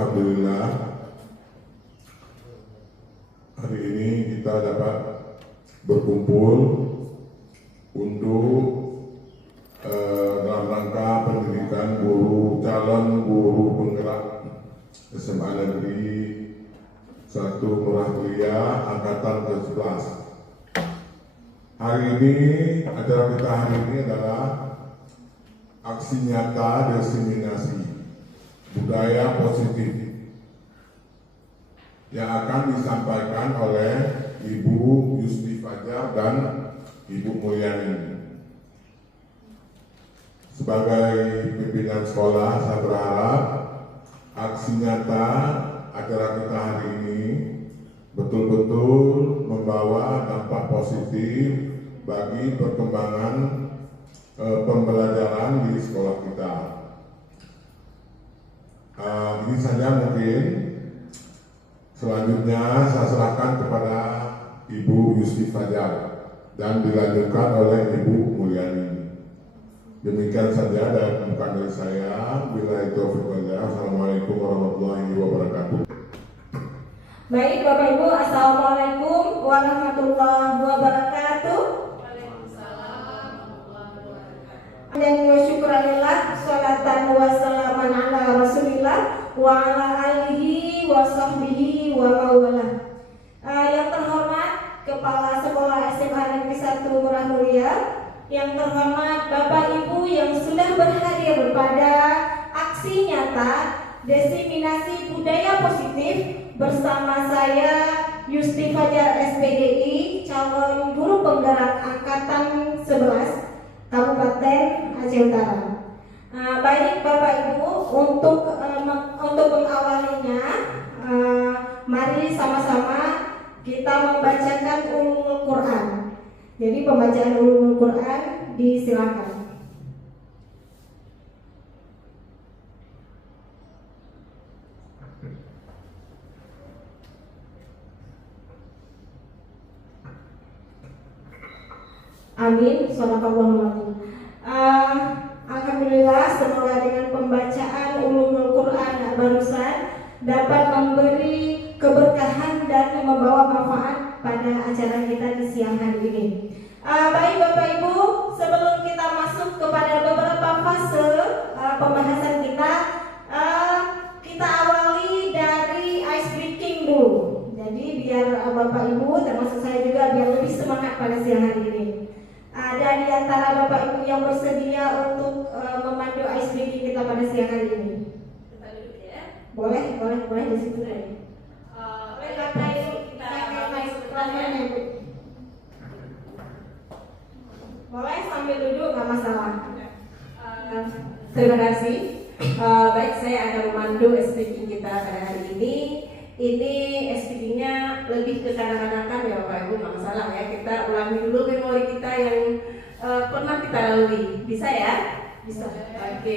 alhamdulillah hari ini kita dapat berkumpul untuk dalam rangka pendidikan calon guru penggerak SMA Negeri 1 Murah Mulia Angkatan ke-11. Hari ini, acara kita hari ini adalah aksi nyata diseminasi budaya positif yang akan disampaikan oleh Ibu Yusti Fajar dan Ibu Mulyani. Sebagai pimpinan sekolah, saya berharap aksi nyata acara kita hari ini betul-betul membawa dampak positif bagi perkembangan pembelajaran di sekolah kita. Ini saja mungkin. Selanjutnya saya serahkan kepada Ibu Yusti Fajar dan dilanjutkan oleh Ibu Mulyani. Demikian saja dari pembukaan dari saya. Billahi taufiq wal hidayah. Assalamualaikum warahmatullahi wabarakatuh. Baik Bapak Ibu, Assalamualaikum warahmatullahi wabarakatuh. Dan wa syukurillah, sholatan wa salaman ala rasulillah wa ala alihi wa sahbihi wa mawalah. Yang terhormat Kepala Sekolah SMA Negeri 1 Murah Mulia, yang terhormat Bapak Ibu yang sudah berhadir pada aksi nyata diseminasi budaya positif bersama saya Yusti Fajar SPDI, calon guru penggerak angkatan 11 Kabupaten Aceh Utara. Baik Bapak Ibu, untuk mengawalinya, mari sama-sama kita membacakan Ulumul Quran. Jadi pembacaan Ulumul Quran disilakan. Amin. Shadaqallahul adzim. Alhamdulillah, semoga dengan pembacaan Ulumul Quran barusan dapat memberi keberkahan dan membawa manfaat pada acara kita di siang hari ini. Baik Bapak Ibu, sebelum kita masuk kepada beberapa fase pembahasan kita, kita awali dari ice breaking dulu. Jadi biar Bapak Ibu termasuk saya juga biar lebih semangat pada siang hari ini. Ada di antara Bapak Ibu yang bersedia untuk memandu ice breaking kita pada siang hari ini? Kita duduk ya. Boleh di situ deh. Bapak Ibu, kita boleh sambil duduk, nggak masalah. Terima kasih. Baik, saya akan memandu speaking kita pada hari ini. Ini speaking-nya lebih ke kanak-kanakan ya Bapak Ibu, nggak masalah ya. Kita ulangi dulu memori kita yang pernah kita lalui. Bisa ya? Bisa. Oke.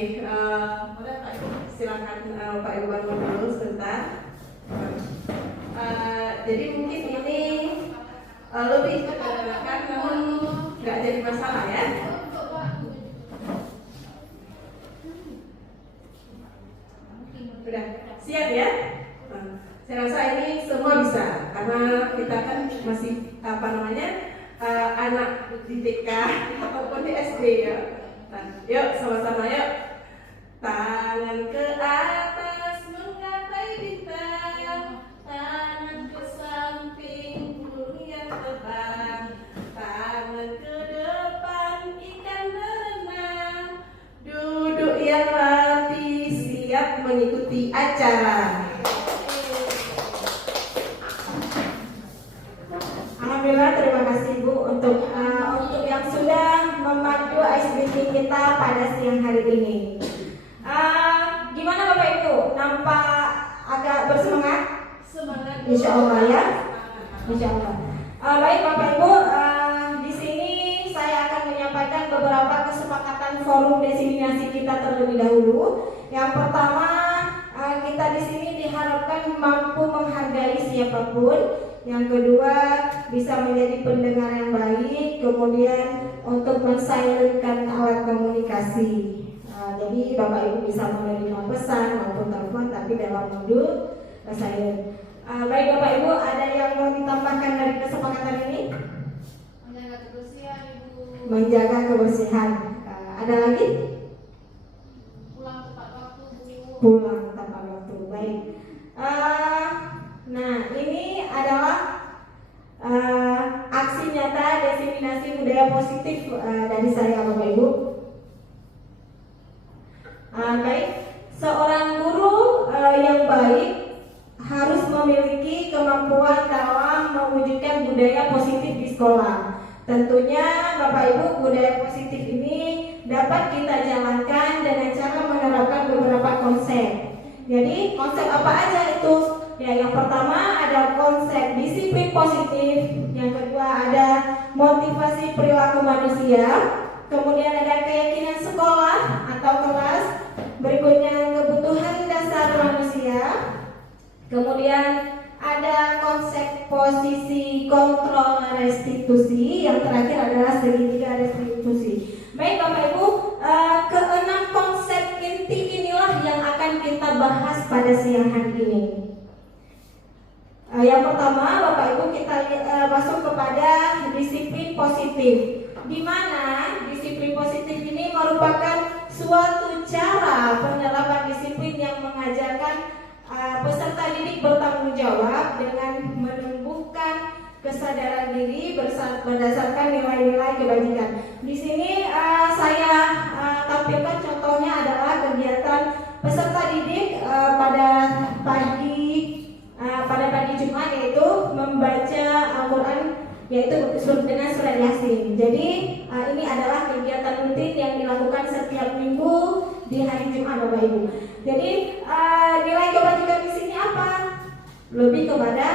Boleh Pak Ibu, silakan Pak Ibu bangun dulu sebentar. Jadi mungkin ini lebih ke kanak-kanakan, namun nggak jadi masalah ya. Udah siap ya? Saya rasa ini semua bisa karena kita kan masih anak di TK ataupun di SD ya. Nah, yuk sama-sama yuk. Tangan ke atas menggapai bintang, tangan ke samping burung yang terbang, tangan ke depan ikan berenang, duduk yang rapi siap mengikuti acara. Alhamdulillah, terima kasih Bu untuk yang sudah memandu ice breaking kita pada siang hari ini. Gimana Bapak Ibu? Nampak agak bersemangat? Semangat. Insya Allah ya. Insya Allah. Baik Bapak Ibu, di sini saya akan menyampaikan beberapa kesepakatan forum diseminasi kita terlebih dahulu. Yang pertama, kita di sini diharapkan mampu menghargai siapapun. Yang kedua, bisa menjadi pendengar yang baik. Kemudian untuk mensilentkan alat komunikasi. Jadi Bapak Ibu bisa menerima pesan maupun telepon tapi dalam modul saya. Baik Bapak Ibu, ada yang mau ditambahkan dari kesepakatan ini? Menjaga kebersihan Ibu. Menjaga kebersihan. Ada lagi? Pulang tepat waktu Bu. Pulang tepat waktu. Baik. Nah, ini adalah aksi nyata diseminasi budaya positif dari saya Bapak Ibu. Baik, seorang guru yang baik harus memiliki kemampuan dalam mewujudkan budaya positif di sekolah. Tentunya Bapak Ibu, budaya positif ini dapat kita jalankan dengan cara menerapkan beberapa konsep. Jadi konsep apa aja itu? Ya, yang pertama ada konsep disiplin positif, yang kedua ada motivasi perilaku manusia, kemudian ada keyakinan sekolah atau kelas, berikutnya kebutuhan dasar manusia, kemudian ada konsep posisi kontrol restitusi, yang terakhir adalah segitiga restitusi. Baik Bapak Ibu, keenam konsep inti inilah yang akan kita bahas pada siang hari ini. Yang pertama, Bapak Ibu, kita masuk kepada disiplin positif, di mana disiplin positif ini merupakan suatu cara penerapan disiplin yang mengajarkan peserta didik bertanggung jawab dengan menumbuhkan kesadaran diri berdasarkan nilai-nilai kebajikan. Di sini saya tampilkan contohnya adalah kegiatan peserta didik pada pagi Jumat, yaitu membaca Al-Quran, yaitu dengan surat Yasin. Jadi ini adalah kegiatan rutin yang dilakukan setiap minggu di hari Jumat Bapak Ibu. Jadi nilai kebajikan di sini apa? Lebih kepada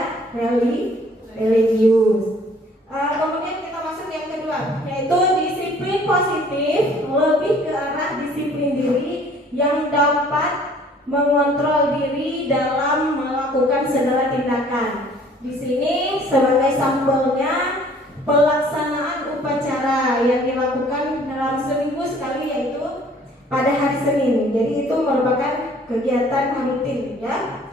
religius. Kemudian kita masuk yang kedua, yaitu disiplin positif, lebih ke arah disiplin diri yang dapat mengontrol diri dalam melakukan segala tindakan. Di sini sebagai sampelnya pelaksanaan upacara yang dilakukan dalam seminggu sekali, yaitu pada hari Senin. Jadi itu merupakan kegiatan rutin, ya.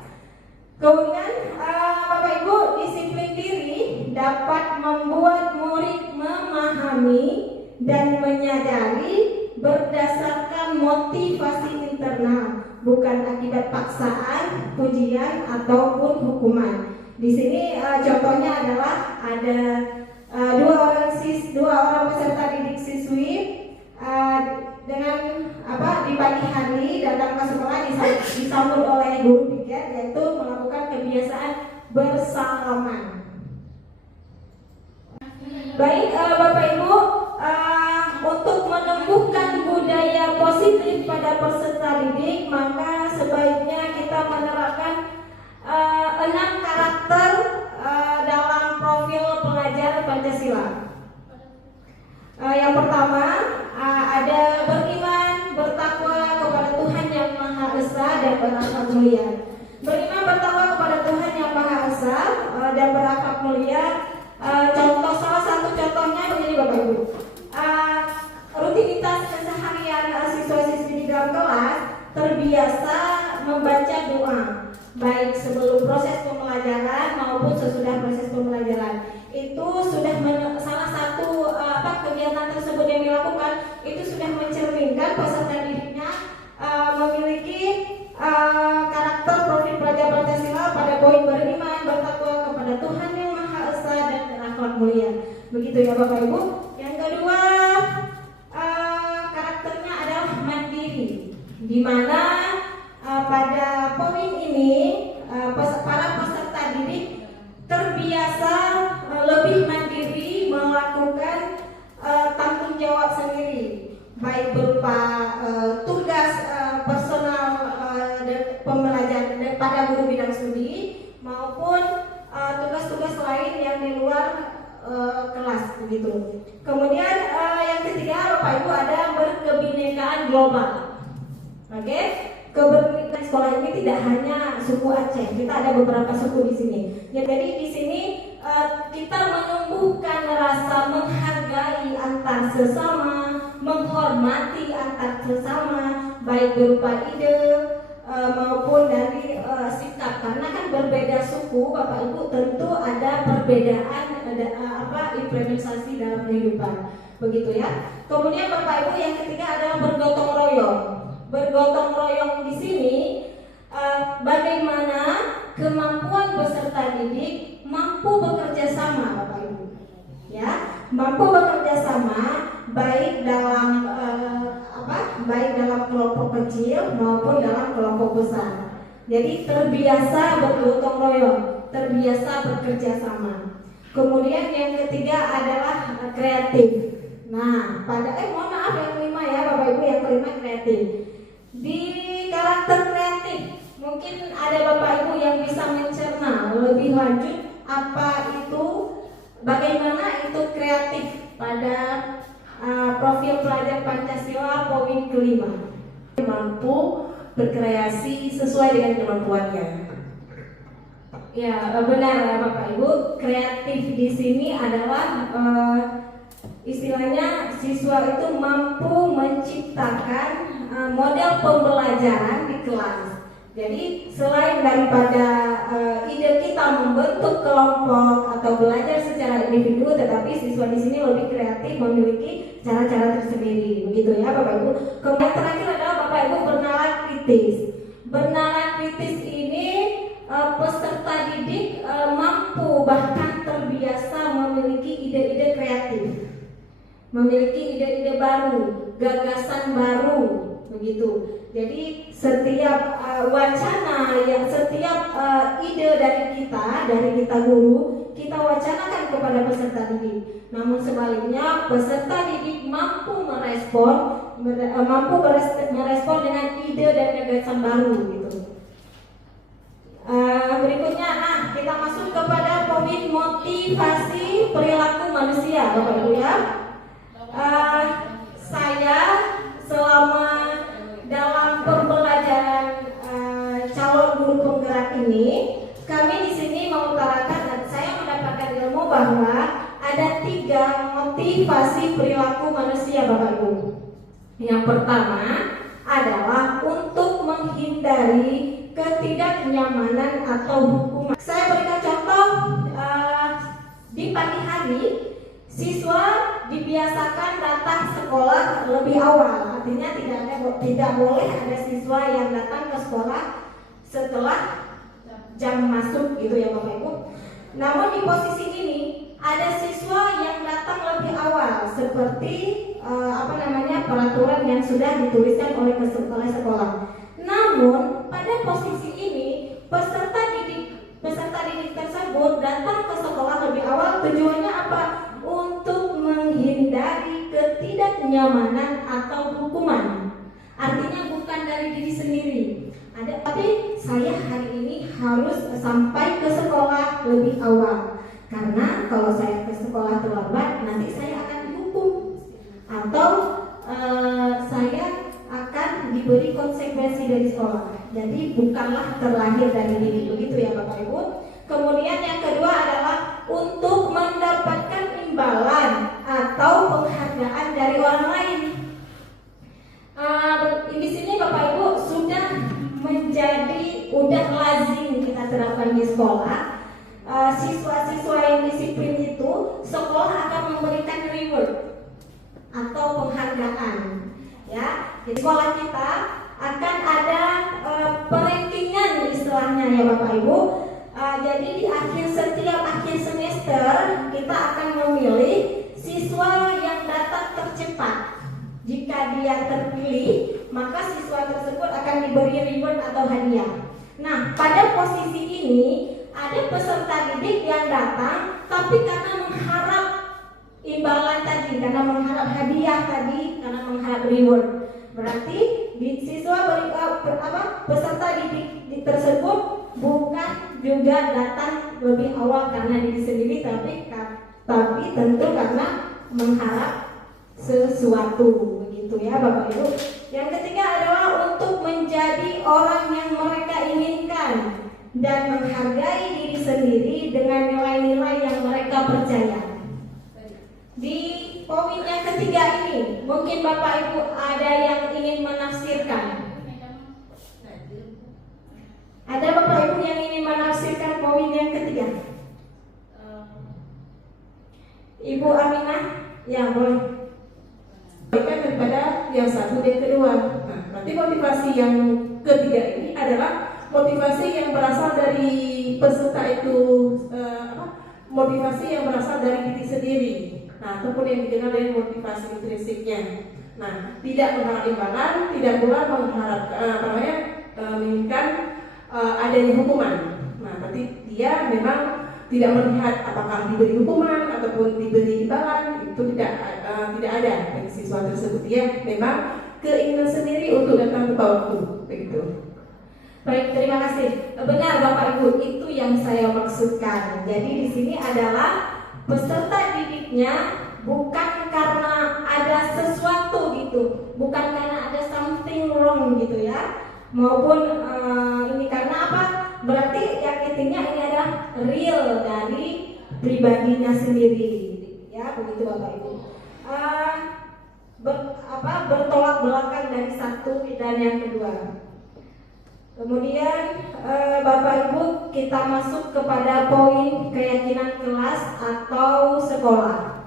Kemudian Bapak Ibu, disiplin diri dapat membuat murid memahami dan menyadari berdasarkan motivasi internal, bukan akibat paksaan, pujian ataupun hukuman. Di sini contohnya adalah ada dua orang peserta didik siswi dengan di pagi hari datang ke sekolah disambut oleh guru piket, yaitu melakukan kebiasaan bersalaman. Baik Bapak Ibu, untuk menumbuhkan budaya positif pada peserta didik, maka sebaiknya kita menerapkan 6 karakter dalam profil pelajar Pancasila. Yang pertama ada beriman, bertakwa kepada Tuhan yang Maha Esa dan berakhlak mulia. Beriman, bertakwa kepada Tuhan yang Maha Esa dan berakhlak mulia. Salah satu contohnya begini Bapak Ibu. Rutinitas keseharian siswa-siswi di dalam kelas terbiasa membaca doa, baik sebelum proses pembelajaran maupun sesudah proses pembelajaran. Itu sudah salah satu kegiatan tersebut yang dilakukan itu sudah mencerminkan peserta didiknya memiliki karakter profil pelajar Pancasila pada poin beriman, bertakwa kepada Tuhan yang Maha Esa dan berakhlak mulia. Begitu ya Bapak Ibu. Yang kedua, karakternya adalah mandiri, di mana pada poin ini para peserta didik terbiasa lebih mandiri melakukan tanggung jawab sendiri, baik berupa tugas personal pembelajaran pada guru bidang studi maupun tugas-tugas lain yang di luar kelas begitu. Kemudian yang ketiga Bapak Ibu ada berkebinekaan global. Oke? Keberagaman sekolah ini tidak hanya suku Aceh, kita ada beberapa suku di sini. Jadi di sini kita menumbuhkan rasa menghargai antar sesama, menghormati antar sesama, baik berupa ide, maupun dari sikap, karena kan berbeda suku Bapak Ibu tentu ada perbedaan, ada implementasi dalam kehidupan, begitu ya. Kemudian Bapak Ibu yang ketiga adalah bergotong royong. Bergotong royong di sini bagaimana kemampuan peserta didik mampu bekerja sama Bapak Ibu, ya, mampu bekerja sama baik dalam baik dalam kelompok kecil maupun dalam kelompok besar. Jadi terbiasa bergotong royong, terbiasa bekerja sama. Kemudian yang ketiga adalah kreatif. Nah, mohon maaf yang kelima ya Bapak Ibu, yang kelima kreatif. Di karakter kreatif mungkin ada Bapak Ibu yang bisa mencerna lebih lanjut bagaimana itu kreatif pada profil pelajar Pancasila poin kelima. Mampu berkreasi sesuai dengan kemampuannya. Ya, benar ya Bapak Ibu. Kreatif di sini adalah istilahnya siswa itu mampu menciptakan model pembelajaran di kelas. Jadi selain daripada ide kita membentuk kelompok atau belajar secara individu, tetapi siswa di sini lebih kreatif, memiliki cara-cara tersendiri, begitu ya Bapak Ibu. Kemudian terakhir adalah Bapak Ibu bernalar kritis. Bernalar kritis ini peserta didik mampu bahkan terbiasa memiliki ide-ide kreatif, memiliki ide-ide baru, gagasan baru, begitu. Jadi setiap wacana, setiap ide dari kita guru, kita wacanakan kepada peserta didik. Namun sebaliknya peserta didik mampu merespon dengan ide dan gagasan baru, gitu. Berikutnya, kita masuk kepada poin motivasi perilaku manusia, Bapak Ibu ya. Saya selama dalam pembelajaran calon guru penggerak ini, kami di sini mengutarakan dan saya mendapatkan ilmu bahwa ada 3 motivasi perilaku manusia Bapak Ibu. Yang pertama adalah untuk menghindari ketidaknyamanan atau hukuman. Saya berikan contoh, di pagi hari siswa dibiasakan datang sekolah lebih awal, artinya tidak boleh ada siswa yang datang ke sekolah setelah jam masuk, gitu ya Bapak Ibu. Namun di posisi ini ada siswa yang datang lebih awal, seperti peraturan yang sudah dituliskan oleh sekolah. Namun pada posisi ini peserta didik tersebut datang ke sekolah lebih awal, tujuannya apa? Untuk menghindari ketidaknyamanan atau hukuman. Artinya bukan dari diri sendiri. Tapi saya hari ini harus sampai ke sekolah lebih awal, karena kalau saya ke sekolah terlambat nanti saya akan dihukum atau saya akan diberi konsekuensi dari sekolah. Jadi bukanlah terlahir dari diri, begitu ya Bapak Ibu. Kemudian yang kedua adalah untuk mendapatkan imbalan atau penghargaan dari orang lain. Di sini Bapak Ibu udah lazim kita terapkan di sekolah. Siswa-siswa yang disiplin itu sekolah akan memberikan reward atau penghargaan, ya. Di sekolah kita akan ada perankingan istilahnya ya Bapak Ibu. Jadi di setiap akhir semester kita akan memilih siswa yang datang tercepat. Jika dia terpilih, maka siswa tersebut akan diberi reward atau hadiah. Nah, pada posisi ini ada peserta didik yang datang, tapi karena mengharap imbalan tadi, karena mengharap hadiah tadi, karena mengharap reward. Berarti peserta didik tersebut bukan juga datang lebih awal karena diri sendiri, tapi tentu karena mengharap sesuatu, begitu ya Bapak Ibu. Yang ketiga adalah untuk menjadi orang yang mereka inginkan dan menghargai diri sendiri dengan nilai-nilai yang mereka percaya. Di poin yang ketiga ini, mungkin Bapak Ibu ada yang ingin menafsirkan. Ada Bapak Ibu yang ingin menafsirkan poin yang ketiga? Ibu Aminah, ya boleh. Baikkan daripada yang satu dan kedua. Nah, nanti motivasi yang ketiga ini adalah motivasi yang berasal dari peserta itu, motivasi yang berasal dari diri sendiri. Nah, ataupun yang dikenal dengan motivasi intrinsiknya. Nah, tidak mengharap imbalan, tidak pula mengharap menginginkan adanya hukuman. Nah, nanti dia memang tidak melihat apakah diberi hukuman ataupun diberi imbalan, itu tidak ada bagi siswa tersebut. Dia memang keinginan sendiri untuk datang tepat waktu, begitu. Baik, terima kasih. Benar Bapak Ibu, itu yang saya maksudkan. Jadi di sini adalah peserta didiknya bukan karena ada sesuatu gitu, bukan karena ada something wrong gitu ya, maupun ini karena apa? Berarti yang intinya ini adalah real dari pribadinya sendiri, ya begitu Bapak Ibu. Bertolak belakang dari satu dan yang kedua. Kemudian Bapak Ibu, kita masuk kepada poin keyakinan kelas atau sekolah.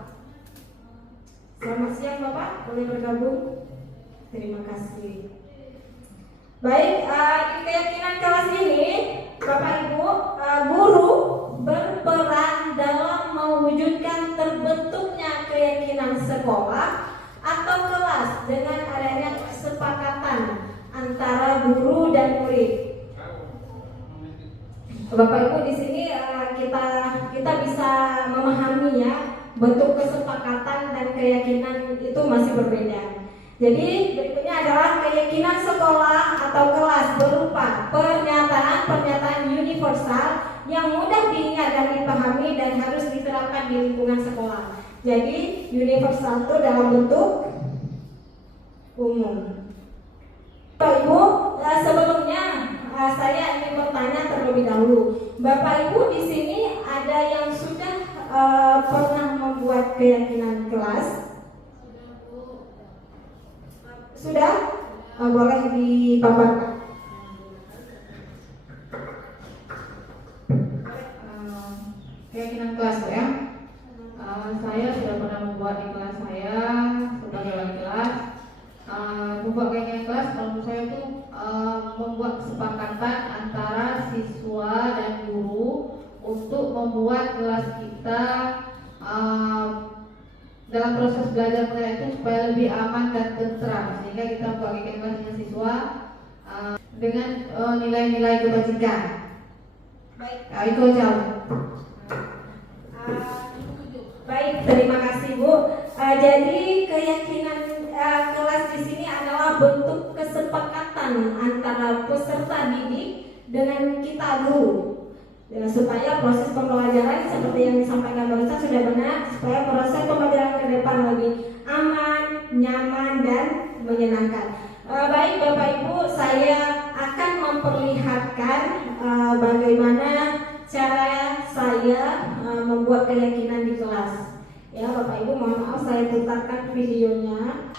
Selamat siang Bapak, boleh bergabung? Terima kasih. Baik, di keyakinan kelas ini Bapak Ibu, guru berperan dalam mewujudkan terbentuknya keyakinan sekolah atau kelas dengan adanya kesepakatan antara guru dan murid. Bapak Ibu, di sini kita bisa memahami ya, bentuk kesepakatan dan keyakinan itu masih berbeda. Jadi berikutnya adalah keyakinan sekolah atau kelas berupa pernyataan universal yang mudah diingat dan dipahami dan harus diterapkan di lingkungan sekolah. Jadi universal itu dalam bentuk umum. Bapak Ibu, sebelumnya saya ingin bertanya terlebih dahulu. Bapak Ibu di sini ada yang sudah pernah membuat keyakinan kelas? Sudah? Boleh dipaparkan. Keyakinan kelas ya. Saya sudah pernah membuat di kelas saya sebagai wali kelas. Membuat keyakinan kelas kalau menurut saya itu membuat kesepakatan antara siswa dan guru untuk membuat kelas kita dalam proses belajar mengajar itu supaya lebih aman dan tentram, sehingga kita membuat keyakinan kelas dengan siswa dengan nilai-nilai kebajikan. Baik. Itu aja. Baik, terima kasih Bu. Jadi keyakinan kelas di sini adalah bentuk kesepakatan antara peserta didik dengan kita guru. Ya, supaya proses pembelajaran seperti yang disampaikan barusan sudah benar, supaya proses pembelajaran ke depan lebih aman, nyaman, dan menyenangkan. Baik Bapak Ibu, saya akan memperlihatkan bagaimana cara saya membuat keyakinan di kelas. Ya Bapak Ibu, mohon maaf saya putarkan videonya.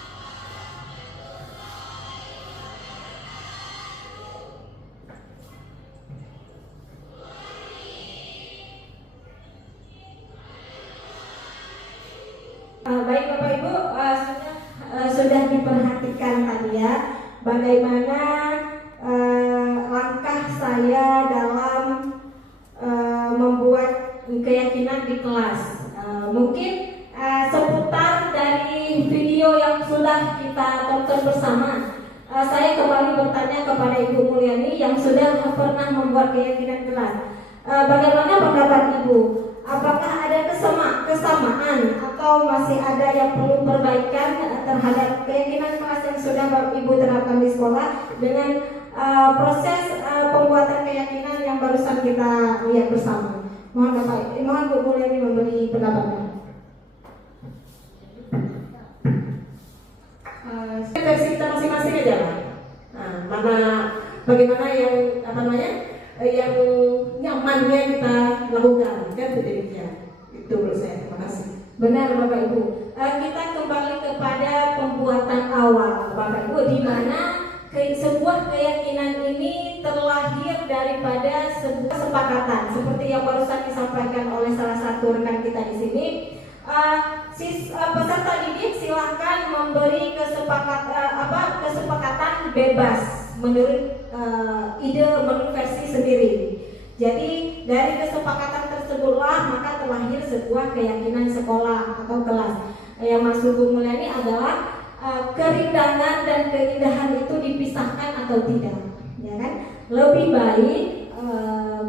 Baik Bapak Ibu, sudah diperhatikan tadi ya bagaimana langkah saya dalam membuat keyakinan di kelas. Mungkin seputar dari video yang sudah kita tonton bersama, saya kembali bertanya kepada Ibu Mulyani yang sudah pernah membuat keyakinan kelas. Bagaimana pendapat Ibu? Apakah ada kesamaan atau masih ada yang perlu perbaikan terhadap keyakinan kelas yang sudah Ibu terapkan di sekolah dengan proses pembuatan keyakinan yang barusan kita lihat bersama? Mohon Bu Mulyani memberi pendapatnya. Versi kita masing-masing aja lah. Bagaimana yang yang nyamannya kita lakukan, kan demikian. Itu menurut saya. Terima kasih. Benar Bapak Ibu. Kita kembali kepada pembuatan awal Bapak Ibu, di mana sebuah keyakinan ini terlahir daripada sebuah kesepakatan seperti yang barusan disampaikan oleh salah satu rekan kita di sini. Peserta didik silahkan memberi kesepakatan bebas menurut ide menurut versi sendiri. Jadi dari kesepakatan tersebutlah maka terlahir sebuah keyakinan sekolah atau kelas. Yang maksud Bu Mulyani adalah kerindangan dan keindahan itu dipisahkan atau tidak, ya kan? Lebih baik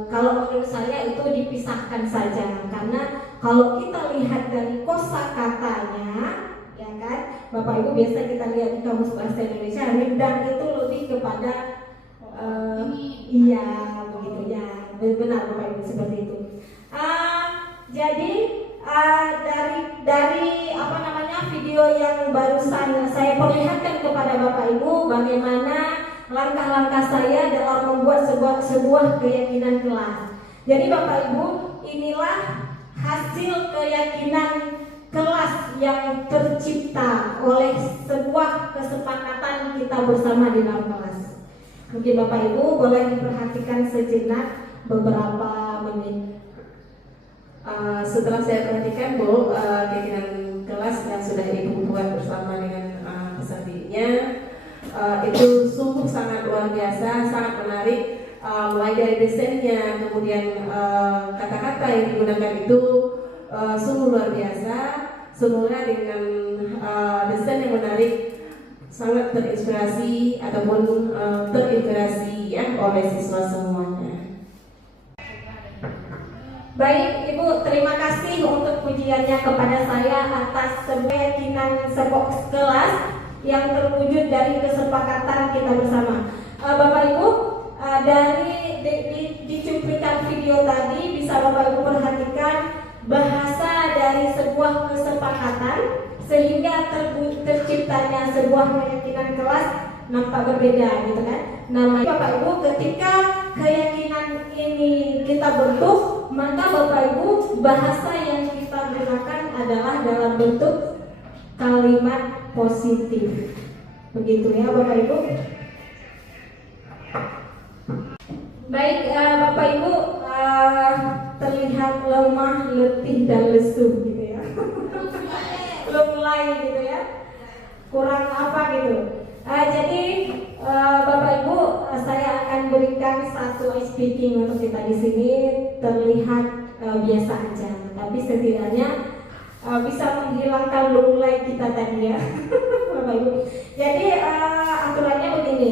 kalau menurut saya itu dipisahkan saja, karena kalau kita lihat dari kosakatanya, ya kan, Bapak Ibu biasa kita lihat di Kamus Bahasa Indonesia, rindang itu lebih kepada iya begitu ya, benar Bapak Ibu seperti itu. Jadi dari apa namanya video yang barusan saya perlihatkan kepada Bapak Ibu bagaimana langkah-langkah saya dalam membuat sebuah keyakinan kelas. Jadi Bapak Ibu, inilah hasil keyakinan kelas yang tercipta oleh sebuah kesepakatan kita bersama di dalam kelas. Mungkin Bapak Ibu boleh diperhatikan sejenak beberapa menit. Setelah saya perhatikan Bu, keyakinan kelas yang sudah Ibu buat bersama dengan pesertanya itu sungguh sangat luar biasa, sangat menarik. Mulai dari desainnya, kemudian kata-kata yang digunakan itu sungguh luar biasa. Semula dengan desain yang menarik, sangat terinspirasi ataupun terinspirasi ya oleh siswa semuanya. Baik Ibu, terima kasih untuk pujiannya kepada saya atas keyakinan sebuah kelas yang terwujud dari kesepakatan kita bersama. Bapak Ibu, dari di cuplikan video tadi bisa Bapak Ibu perhatikan bahasa dari sebuah kesepakatan sehingga terciptanya sebuah keyakinan kelas nampak berbeda gitu kan. Namanya Bapak Ibu, ketika keyakinan ini kita bentuk, maka Bapak Ibu bahasa yang kita gunakan adalah dalam bentuk kalimat positif. Begitu ya Bapak Ibu. Baik Bapak Ibu, terlihat lemah, letih dan lesu gitu ya. Lunglai gitu ya. Kurang apa gitu. Jadi Bapak Ibu, saya akan berikan satu speaking untuk kita di sini terlihat biasa aja, tapi setidaknya bisa menghilangkan lunglai kita tadi ya, Bapak Ibu. Jadi aturannya begini,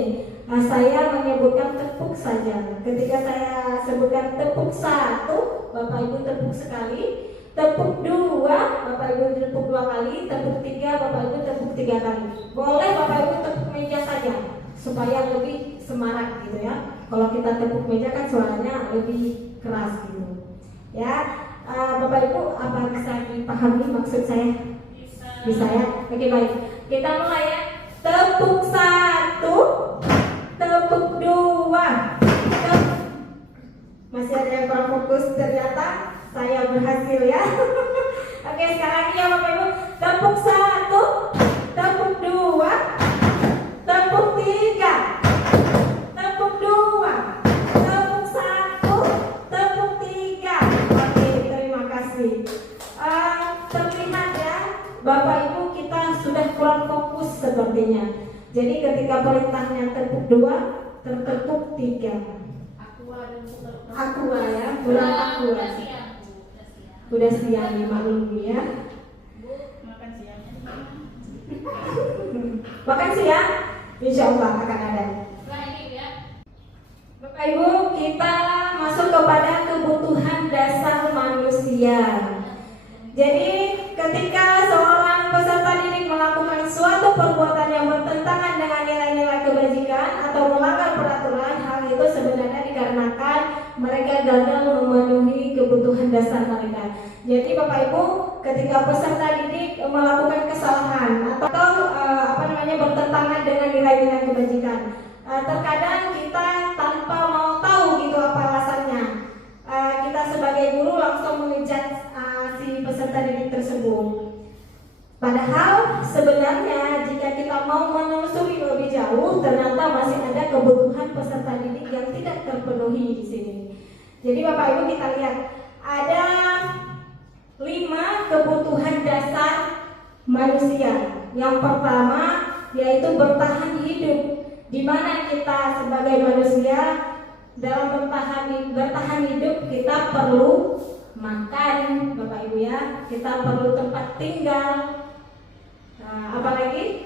saya menyebutkan tepuk saja. Ketika saya sebutkan tepuk satu, Bapak Ibu tepuk sekali. Tepuk dua, Bapak Ibu tepuk dua kali. Tepuk tiga, Bapak Ibu tepuk tiga kali. Boleh Bapak Ibu tepuk meja saja supaya lebih semarak gitu ya. Kalau kita tepuk meja kan suaranya lebih keras gitu. Ya, Bapak Ibu apa bisa dipahami maksud saya? Bisa ya? Oke baik. Kita mulai ya. Tepuk satu, tepuk dua. Masih ada yang kurang fokus ternyata. Saya berhasil ya. Oke, sekarang lagi ya Bapak Ibu. Tepuk satu, tepuk dua, tepuk tiga, tepuk dua, tepuk satu, tepuk tiga. Oke, terima kasih. Terlihat ya, Bapak Ibu kita sudah kurang fokus sepertinya. Jadi ketika perintahnya tepuk dua, tertepuk tiga. Aqua ya, kurang aqua. Udah siang nih maklum ya. Makan siangnya Makan siang, insya Allah akan ada. Bapak Ibu, kita masuk kepada kebutuhan dasar manusia. Jadi ketika seorang peserta didik melakukan suatu perbuatan yang bertentangan dengan nilai-nilai kebajikan atau melanggar peraturan, hal itu sebenarnya dikarenakan mereka gagal memenuhi kebutuhan dasar mereka. Jadi Bapak Ibu, ketika peserta didik melakukan kesalahan atau bertentangan dengan nilai-nilai kebajikan, terkadang kita tanpa mau tahu gitu apa alasannya, kita sebagai guru langsung mengejar si peserta didik tersebut. Padahal sebenarnya jika ketika kita mau menelusuri lebih jauh, ternyata masih ada kebutuhan peserta didik yang tidak terpenuhi di sini. Jadi Bapak Ibu kita lihat ada 5 kebutuhan dasar manusia. Yang pertama yaitu bertahan hidup, di mana kita sebagai manusia dalam bertahan hidup kita perlu makan, Bapak Ibu ya, kita perlu tempat tinggal. Apalagi?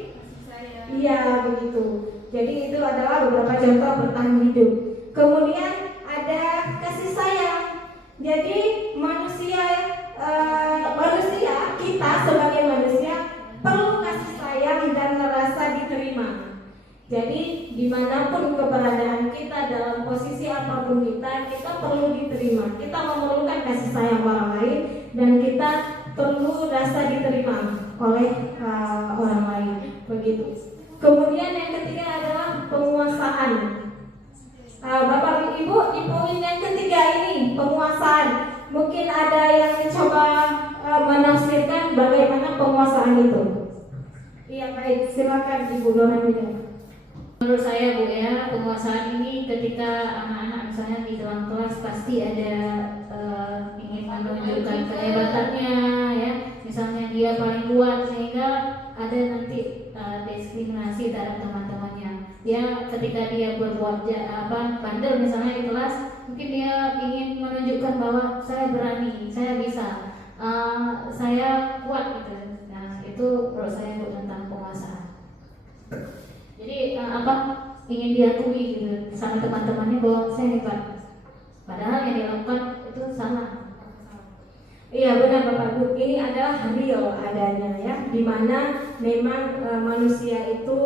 Iya begitu. Jadi itu adalah beberapa contoh bertahan hidup. Kemudian ada kasih sayang. Jadi manusia kita sebagai manusia perlu kasih sayang dan merasa diterima. Jadi dimanapun keberadaan kita, dalam posisi apapun kita perlu diterima. Kita memerlukan kasih sayang orang lain dan kita perlu rasa diterima oleh orang lain. Begitu. Kemudian yang ketiga adalah penguasaan. Bapak Ibu, di poin yang ketiga ini penguasaan. Mungkin ada yang mencoba menafsirkan bagaimana penguasaan itu. Iya baik, silakan Ibu Nurhamidah. Menurut saya Bu ya, penguasaan ini ketika anak-anak misalnya di dalam kelas pasti ada ingin menunjukkan kehebatannya ya, misalnya dia paling kuat sehingga ada nanti diskriminasi terhadap teman-temannya. Ya ketika dia berbuat bandel misalnya di kelas, mungkin dia ingin menunjukkan bahwa saya berani, saya bisa, saya kuat gitu. Nah itu menurut saya Bu tentang penguasaan. Jadi ingin diakui gitu sama teman-temannya bahwa saya hebat, padahal yang dilakukan itu salah. Iya benar Bapak Ibu, ini adalah real adanya ya, dimana memang manusia itu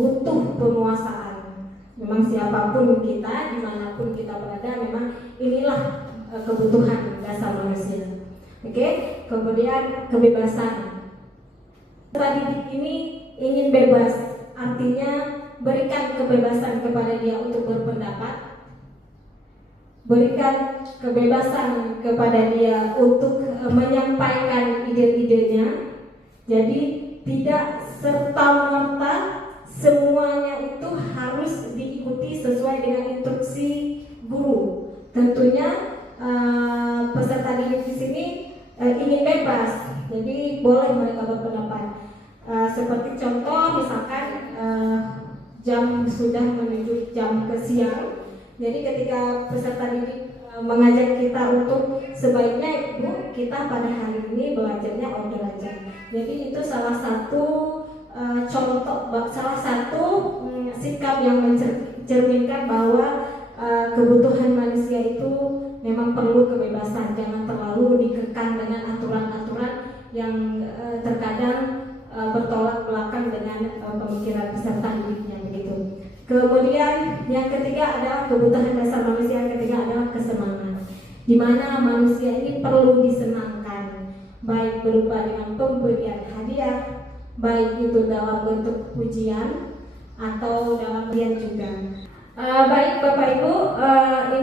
butuh penguasaan. Memang siapapun kita, dimanapun kita berada, memang inilah kebutuhan dasar manusia. Oke, kemudian kebebasan. Didik ini ingin bebas, artinya berikan kebebasan kepada dia untuk berpendapat, berikan kebebasan kepada dia untuk menyampaikan ide-idenya. Jadi tidak serta-merta semuanya itu harus diikuti sesuai dengan instruksi guru. Tentunya peserta didik di sini ingin bebas, jadi boleh mereka berpendapat. Seperti contoh misalkan jam sudah menuju jam ke siang, jadi ketika peserta didik mengajak kita untuk sebaiknya Bu kita pada hari ini belajarnya order aja. Jadi itu salah satu contoh, salah satu sikap yang mencerminkan bahwa kebutuhan manusia itu memang perlu kebebasan, jangan terlalu dikekang dengan aturan-aturan yang terkadang bertolak belakang dengan pemikiran peserta didiknya begitu. Kemudian yang ketiga adalah kebutuhan dasar manusia, yang ketiga adalah kesenangan, di mana manusia ini perlu disenangkan, baik berupa dengan pemberian hadiah, baik itu dalam bentuk pujian atau dalam ujian juga. Baik Bapak Ibu,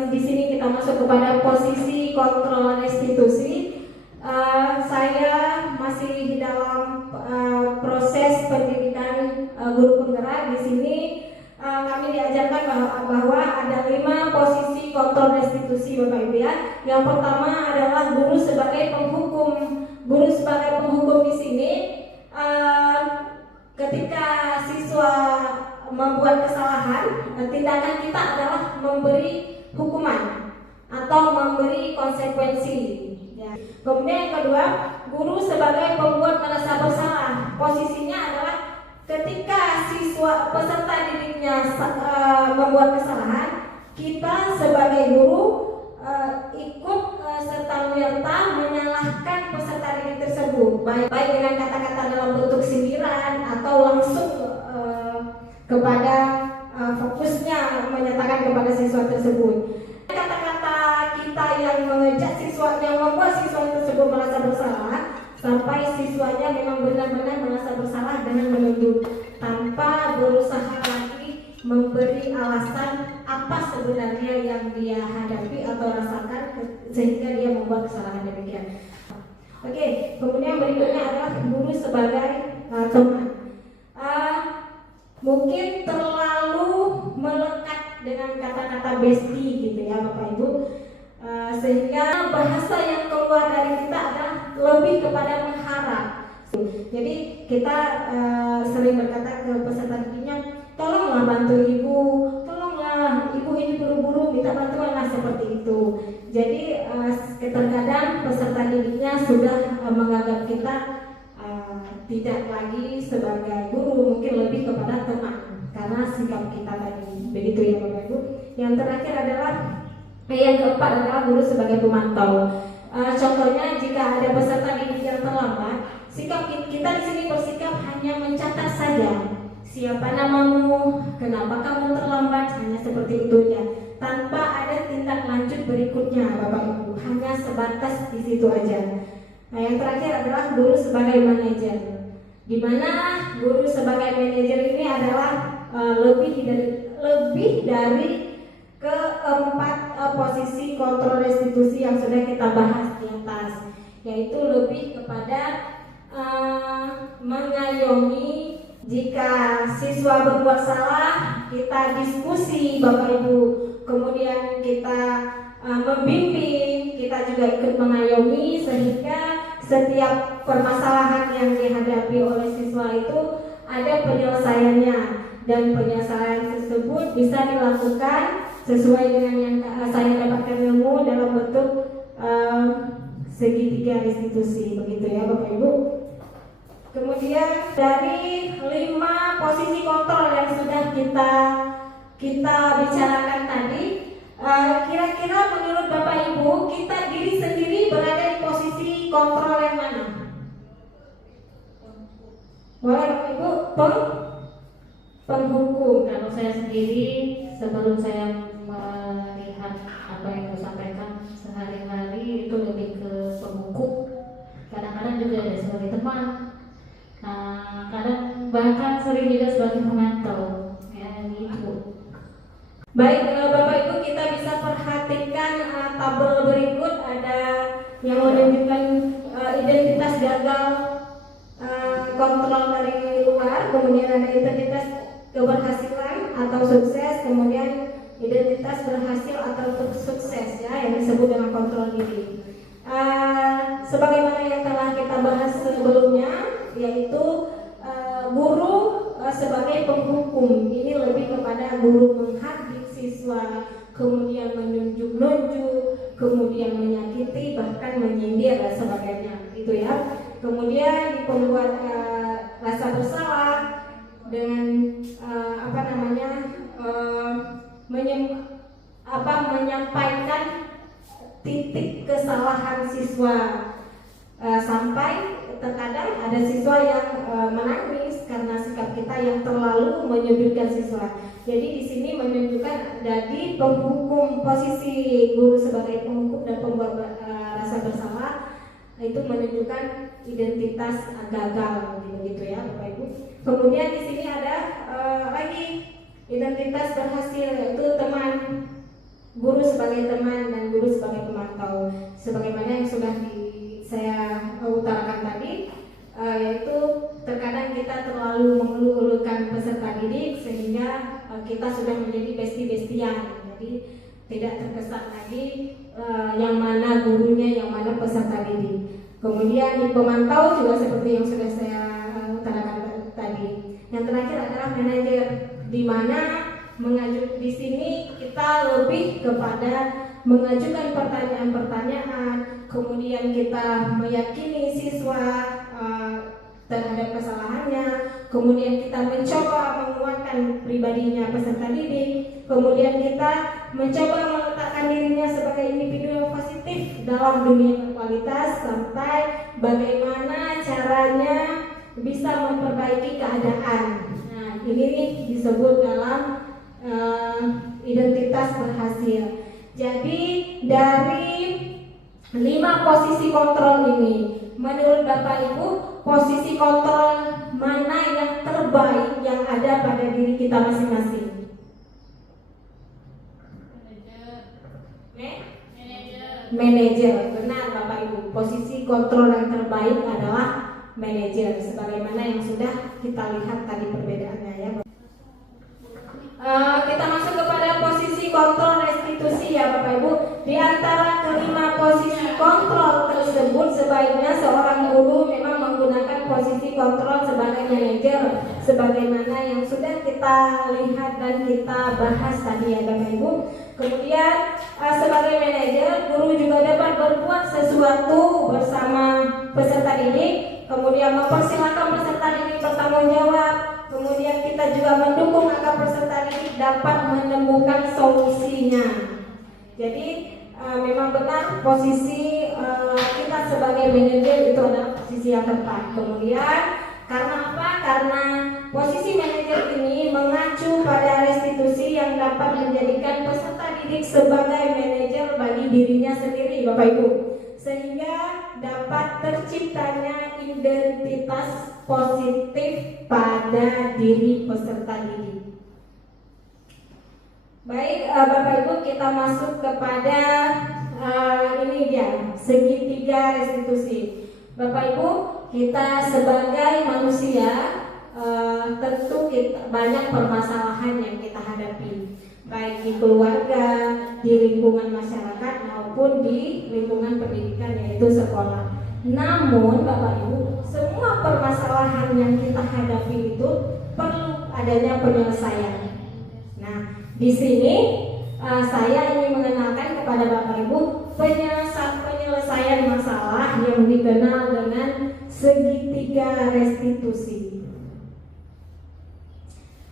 di sini kita masuk kepada posisi kontrol restitusi. Saya masih di dalam proses pendidikan guru penggerak. Di sini kami diajarkan bahwa ada 5 posisi kontrol restitusi Bapak Ibu ya. Yang pertama adalah guru sebagai penghukum. Guru sebagai penghukum di sini ketika siswa membuat kesalahan, tindakan kita adalah memberi hukuman atau memberi konsekuensi. Ya. Kemudian yang kedua, guru sebagai pembuat merasa bersalah. Posisinya adalah ketika siswa peserta didiknya membuat kesalahan, kita sebagai guru ikut serta-merta menyalahkan peserta didik tersebut, baik dengan kata-kata dalam bentuk sindiran atau langsung kepada fokusnya menyatakan kepada siswa tersebut. Kata-kata kita yang mengejak siswa, yang membuat siswa tersebut merasa bersalah, sampai siswanya memang benar-benar merasa bersalah dengan menuduh tanpa berusaha lagi memberi alasan apa sebenarnya yang dia hadapi atau rasakan sehingga dia membuat kesalahan demikian. Oke, kemudian berikutnya adalah guru sebagai teman. sehingga bahasa yang keluar dari kita adalah lebih kepada mengharap. Jadi kita sering berkata ke peserta didiknya, tolonglah bantu ibu, tolonglah ibu ini buru-buru minta bantuan lah, seperti itu. Jadi terkadang peserta didiknya sudah menganggap kita tidak lagi sebagai guru, mungkin lebih kepada teman karena sikap kita tadi. Begitu ya Bapak Ibu. Yang terakhir adalah yang keempat adalah guru sebagai pemantau. Contohnya jika ada peserta didik yang terlambat, sikap kita di sini bersikap hanya mencatat saja. Siapa namamu? Kenapa kamu terlambat? Hanya seperti itu ya. Tanpa ada tindak lanjut berikutnya, Bapak Ibu. Hanya sebatas di situ aja. Nah, yang terakhir adalah guru sebagai manajer. Di mana guru sebagai manajer ini adalah lebih dari keempat posisi kontrol restitusi yang sudah kita bahas di atas, yaitu lebih kepada mengayomi. Jika siswa berbuat salah, kita diskusi Bapak Ibu, kemudian kita membimbing, kita juga ikut mengayomi sehingga setiap permasalahan yang dihadapi oleh siswa itu ada penyelesaiannya, dan penyelesaian tersebut bisa dilakukan sesuai dengan yang saya dapatkan ilmu dalam bentuk segitiga restitusi, begitu ya Bapak Ibu. Kemudian dari 5 posisi kontrol yang sudah kita bicarakan tadi, kira-kira menurut Bapak Ibu kita diri sendiri berada di posisi kontrol yang mana? Boleh Bapak Ibu? Penghukum. Kalau saya sendiri, sebelum saya melihat apa yang disampaikan sehari-hari, itu lebih ke penghukum. Kadang-kadang juga ada sebagai teman. Kadang bahkan sering juga sebagai pemantau, ya gitu. Baik Bapak Ibu, kita bisa perhatikan tabel berikut, ada yang menunjukkan identitas gagal kontrol dari luar, kemudian ada identitas keberhasilan atau sukses, kemudian identitas berhasil atau sukses ya, yang disebut dengan kontrol diri. Sebagaimana yang telah kita bahas sebelumnya, yaitu guru sebagai penghukum ini lebih kepada guru menghadik siswa, kemudian menunjuk-nunjuk, kemudian menyakiti, bahkan menyindir dan sebagainya, gitu ya. Kemudian pembuat rasa bersalah dengan menyampaikan titik kesalahan siswa, sampai terkadang ada siswa yang menangis karena sikap kita yang terlalu menyudutkan siswa. Jadi di sini menunjukkan dari penghukum, posisi guru sebagai penghukum dan pembuat rasa bersalah itu menunjukkan identitas gagal, gitu ya Bapak Ibu. Kemudian di sini ada lagi identitas berhasil, yaitu teman, guru sebagai teman dan guru sebagai pemantau. Sebagaimana yang sudah saya utarakan tadi, yaitu terkadang kita terlalu mengeluh-elukan peserta didik sehingga kita sudah menjadi bestie-bestian. Jadi tidak terkesan lagi yang mana gurunya, yang mana peserta didik. Kemudian di pemantau juga seperti yang sudah saya utarakan tadi. Yang terakhir adalah manajer, di mana di sini kita lebih kepada mengajukan pertanyaan-pertanyaan, kemudian kita meyakini siswa terhadap kesalahannya, kemudian kita mencoba menguatkan pribadinya peserta didik, kemudian kita mencoba meletakkan dirinya sebagai individu yang positif dalam dunia berkualitas, sampai bagaimana caranya bisa memperbaiki keadaan. Nah, ini nih disebut dalam identitas berhasil. Jadi dari 5 posisi kontrol ini, menurut Bapak Ibu, posisi kontrol mana yang terbaik yang ada pada diri kita masing-masing? Manajer. Benar Bapak Ibu, posisi kontrol yang terbaik adalah manajer, sebagaimana yang sudah kita lihat tadi perbedaannya ya. Kita masuk kepada posisi kontrol restitusi ya Bapak Ibu. Di antara kelima posisi kontrol tersebut, sebaiknya seorang guru memang menggunakan posisi kontrol sebagai manajer, sebagaimana yang sudah kita lihat dan kita bahas tadi ya Bapak Ibu. Kemudian sebagai manajer, guru juga dapat berbuat sesuatu bersama peserta didik, kemudian mempersilahkan peserta didik bertanggung jawab, kemudian kita juga mendukung agar peserta didik dapat menemukan solusinya. Jadi memang benar posisi kita sebagai manajer itu adalah posisi yang tepat. Kemudian karena apa? Karena posisi manajer ini mengacu pada restitusi yang dapat menjadikan peserta didik sebagai manajer bagi dirinya sendiri, Bapak Ibu, sehingga dapat terciptanya identitas positif pada diri peserta didik. Baik, Bapak Ibu, kita masuk kepada ini dia, segitiga restitusi. Bapak Ibu, kita sebagai manusia tentu banyak permasalahan yang kita hadapi, baik di keluarga, di lingkungan masyarakat maupun di lingkungan pendidikan yaitu sekolah. Namun Bapak Ibu, semua permasalahan yang kita hadapi itu perlu adanya penyelesaian. Nah, di sini saya ingin mengenalkan kepada Bapak Ibu penyelesaian masalah yang dikenal dengan segitiga restitusi.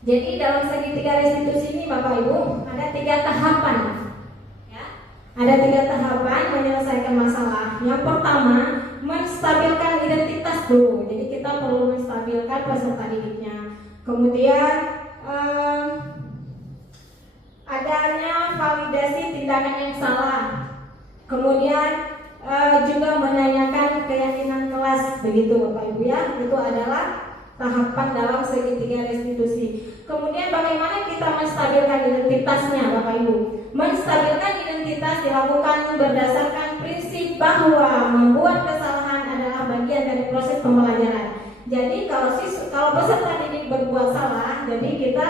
Jadi dalam segitiga restitusi ini Bapak Ibu ada 3 tahapan. Ya, ada 3 tahapan menyelesaikan masalah. Yang pertama, menstabilkan identitas dulu. Jadi kita perlu menstabilkan peserta didiknya. Kemudian adanya validasi tindakan yang salah. Kemudian juga menanyakan keyakinan kelas, begitu Bapak Ibu ya. Itu adalah tahapan dalam segitiga restitusi. Kemudian bagaimana kita menstabilkan identitasnya Bapak Ibu? Menstabilkan identitas dilakukan berdasarkan prinsip bahwa membuat kesalahan adalah bagian dari proses pembelajaran. Jadi kalau peserta didik berbuat salah, jadi kita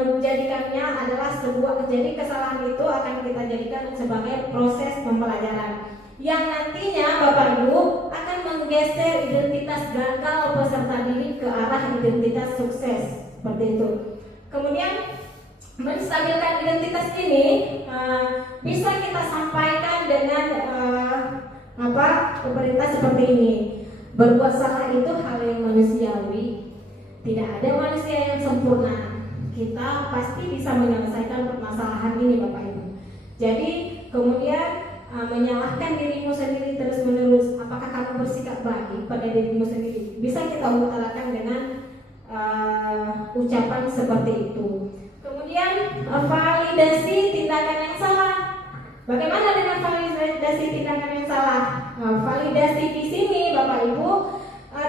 menjadikannya adalah jadi kesalahan itu akan kita jadikan sebagai proses pembelajaran yang nantinya Bapak Ibu akan menggeser identitas gagal peserta didik ke arah identitas sukses, seperti itu. Kemudian menstabilkan identitas ini bisa kita sampaikan dengan pemerintah seperti ini. Berbuat salah itu hal yang manusiawi, tidak ada manusia yang sempurna. Kita pasti bisa menyelesaikan permasalahan ini Bapak Ibu. Jadi kemudian menyalahkan dirimu sendiri terus menerus, apakah kamu bersikap baik pada dirimu sendiri, bisa kita utarakan dengan ucapan seperti itu. Kemudian validasi tindakan yang salah. Bagaimana dengan validasi tindakan yang salah? Validasi di sini Bapak Ibu,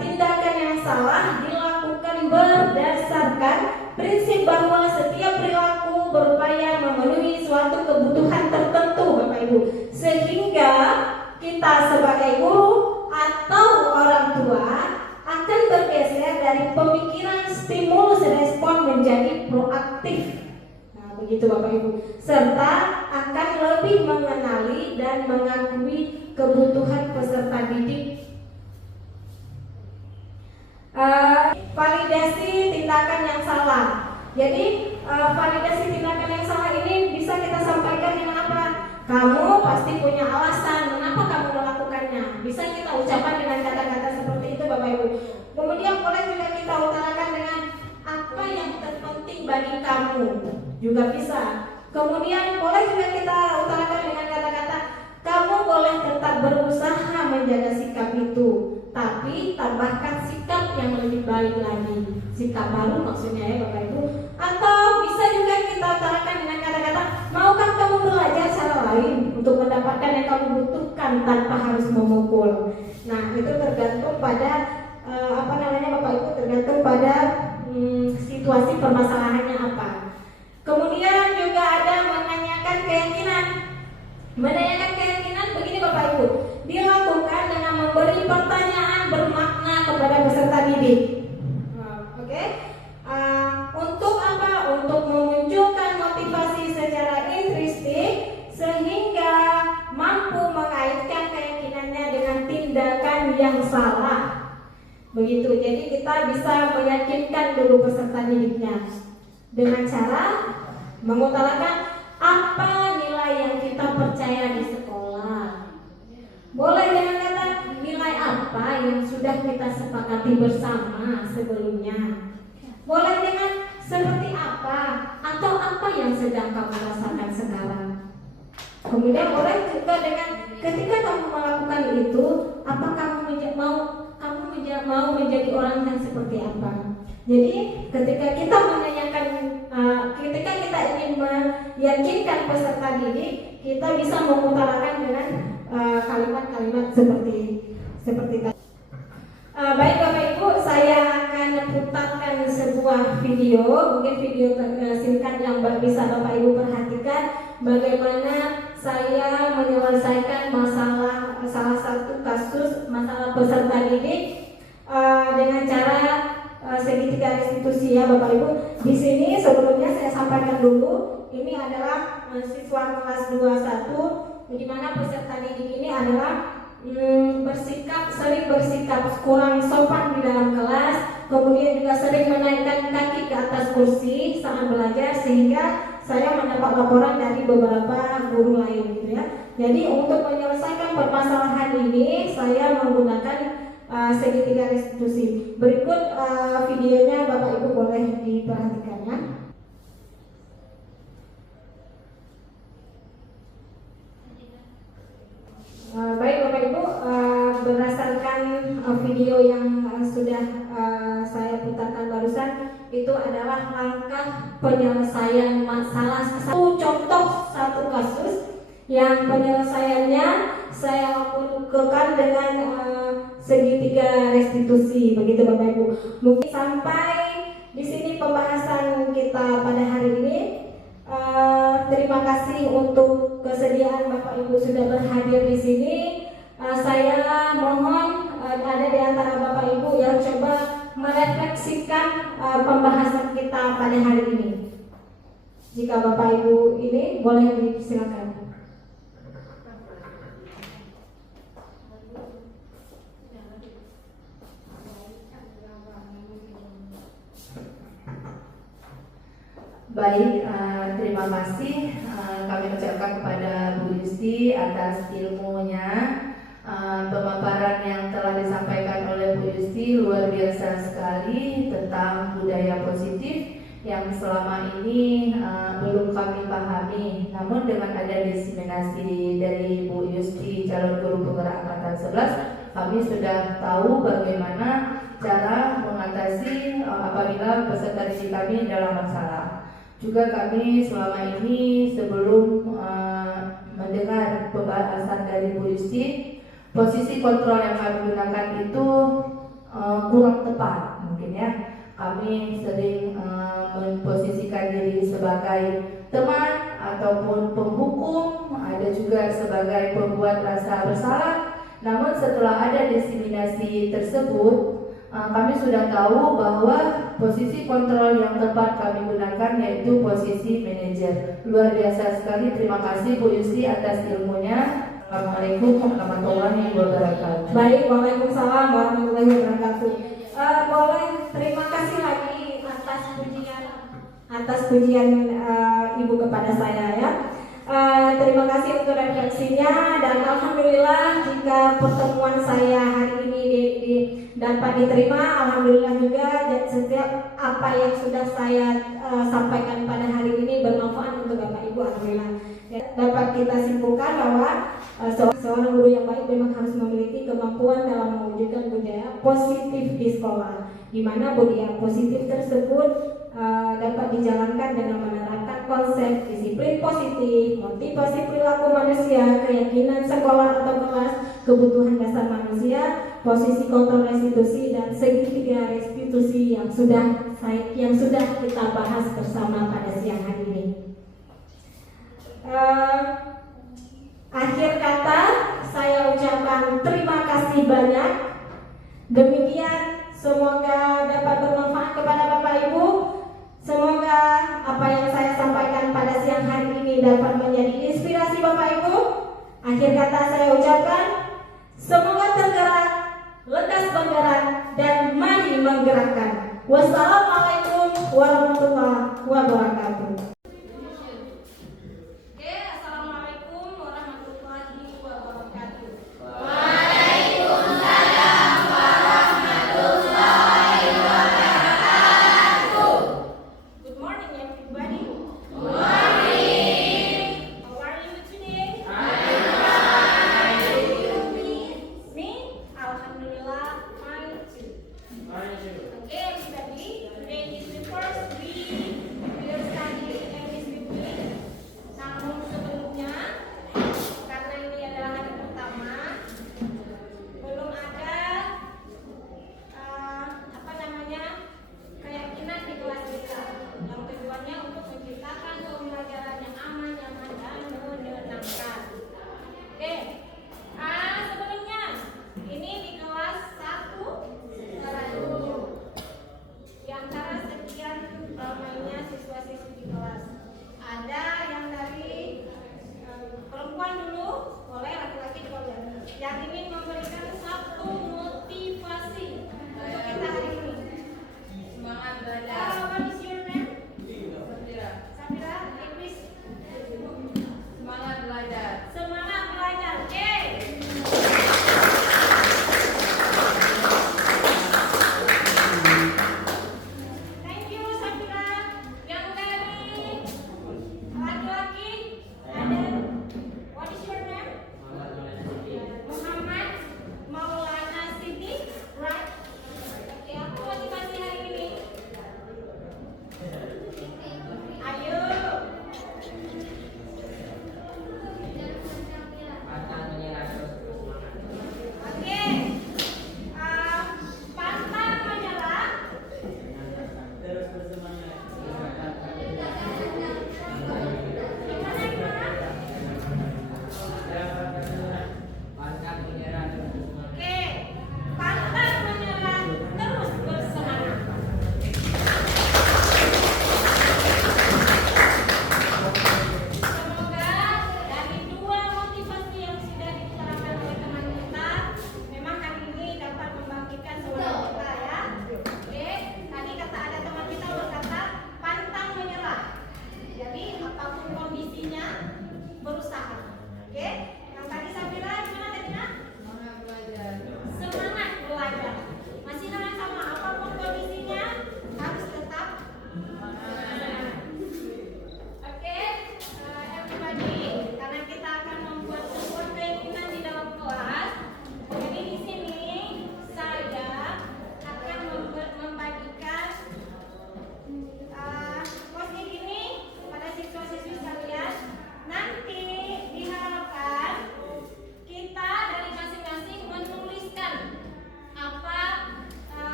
tindakan yang salah dilakukan berdasarkan prinsip bahwa setiap perilaku berupaya memenuhi suatu kebutuhan tertentu Bapak Ibu, sehingga kita sebagai guru atau orang tua akan bergeser dari pemikiran stimulus respon menjadi proaktif. Nah, begitu Bapak Ibu, serta akan lebih mengenali dan mengakui kebutuhan peserta didik. Validasi tindakan yang salah. Jadi validasi tindakan yang salah ini bisa kita sampaikan dengan apa? Kamu pasti punya alasan mengapa kamu melakukannya. Bisa kita ucapkan dengan kata-kata seperti itu Bapak Ibu. Kemudian boleh juga kita utarakan dengan apa yang terpenting bagi kamu, juga bisa. Kemudian boleh juga kita utarakan dengan kata-kata kamu boleh tetap berusaha menjaga sikap itu, tapi tambahkan sikap yang lebih baik lagi. Sikap baru maksudnya ya Bapak Ibu. Atau bisa juga kita utarakan dengan kata-kata, maukah kamu belajar cara lain untuk mendapatkan yang kamu butuhkan tanpa harus memukul. Nah, itu tergantung pada Bapak Ibu, tergantung pada situasi permasalahannya apa. Kemudian juga ada menanyakan keyakinan. Menanyakan keyakinan begini Bapak Ibu, dilakukan dengan memberi pertanyaan bermakna kepada peserta didik. Untuk apa? Untuk memunculkan motivasi secara intrinsik sehingga yang salah. Begitu, jadi kita bisa meyakinkan dulu peserta didiknya dengan cara mengutarakan apa nilai yang kita percaya di sekolah. Boleh dengan kata nilai apa yang sudah kita sepakati bersama sebelumnya. Boleh dengan seperti apa atau apa yang sedang kamu rasakan sekarang. Kemudian boleh juga dengan ketika kamu melakukan itu, apa kamu mau menjadi orang yang seperti apa. Jadi ketika kita menanyakan, ketika kita ingin meyakinkan peserta didik, kita bisa mengutarakan dengan kalimat-kalimat seperti tadi. Baik Bapak Ibu, saya akan putarkan sebuah video, mungkin video singkat yang bisa Bapak Ibu perhatikan bagaimana saya menyelesaikan masalah salah satu kasus masalah peserta didik dengan cara segitiga restitusi ya Bapak Ibu. Di sini sebelumnya saya sampaikan dulu, ini adalah siswa kelas 21 di mana peserta didik ini adalah sering bersikap kurang sopan di dalam kelas, kemudian juga sering menaikkan kaki ke atas kursi saat belajar, sehingga saya mendapat laporan dari beberapa guru lain gitu ya. Jadi untuk menyelesaikan permasalahan ini saya menggunakan segitiga restitusi. Berikut videonya Bapak Ibu boleh diperhatikan ya. Baik Bapak Ibu, berdasarkan video yang sudah saya putarkan barusan, itu adalah langkah penyelesaian masalah. Satu contoh satu kasus yang penyelesaiannya saya lakukan dengan segitiga restitusi, begitu Bapak Ibu. Mungkin sampai di sini pembahasan kita pada hari ini. Terima kasih untuk kesediaan Bapak Ibu sudah berhadir di sini. Saya mohon ada di antara Bapak Ibu yang coba merefleksikan pembahasan kita pada hari ini. Jika Bapak Ibu ini boleh disilakan. Baik, terima kasih kami ucapkan kepada Bu Yusti atas ilmunya. Pemaparan yang telah disampaikan oleh Bu Yusti luar biasa sekali tentang budaya positif yang selama ini belum kami pahami. Namun dengan ada diseminasi dari Bu Yusti calon guru penggerak angkatan 11, kami sudah tahu bagaimana cara mengatasi apabila peserta didik kami dalam masalah. Juga kami selama ini sebelum mendengar pembahasan dari Bu Yusti, posisi kontrol yang kami gunakan itu kurang tepat mungkin ya. Kami sering memposisikan diri sebagai teman ataupun penghukum, ada juga sebagai pembuat rasa bersalah. Namun setelah ada diseminasi tersebut, kami sudah tahu bahwa posisi kontrol yang tepat kami gunakan yaitu posisi manajer. Luar biasa sekali, terima kasih Bu Yusti atas ilmunya. Assalamualaikum warahmatullahi wabarakatuh. Baik, waalaikumsalam warahmatullahi wabarakatuh. Boleh terima kasih lagi atas pujian Ibu kepada saya ya. Terima kasih untuk refleksinya dan alhamdulillah jika pertemuan saya hari ini dapat diterima, alhamdulillah juga setiap apa yang sudah saya sampaikan pada hari ini bermanfaat untuk Bapak Ibu, alhamdulillah. Dapat kita simpulkan bahwa seorang guru yang baik memang harus memiliki kemampuan dalam mewujudkan budaya positif di sekolah, di mana budaya positif tersebut dapat dijalankan dengan menerapkan konsep disiplin positif, motivasi perilaku manusia, keyakinan sekolah atau kelas, kebutuhan dasar manusia, posisi kontrol restitusi dan segitiga restitusi yang sudah kita bahas bersama pada siang hari ini. Akhir kata saya ucapkan terima kasih banyak. Demikian, semoga dapat bermanfaat kepada Bapak Ibu. Semoga apa yang saya sampaikan pada siang hari ini dapat menjadi inspirasi Bapak Ibu. Akhir kata saya ucapkan semoga tergerak, lekas bergerak, dan mari menggerakkan. Wassalamualaikum warahmatullahi wabarakatuh. Oke, assalamualaikum warahmatullahi wabarakatuh. Good morning, everybody. Good morning. How are you today? Me? Alhamdulillah, fine too. Okay, everybody. Today is the first week we are studying English with me. Namun sebelumnya, karena ini adalah hari pertama, belum ada keyakinan di kelas kita. Yang tujuannya untuk menciptakan pembelajaran yang aman, nyaman, dan menyenangkan. Oke. Sebelumnya ini di kelas 1 di antara sekian ramainya siswa-siswi di kelas. Ada yang dari perempuan dulu, boleh, laki-laki boleh. Yang ingin memberikan satu motivasi untuk kita hari ini. Semangat belajar. What is your name? Safira. Safira, please. Semangat belajar. Semangat belajar. Oke. Thank you, Safira. Yang dari laki-laki ada. What is your name? Muhammad.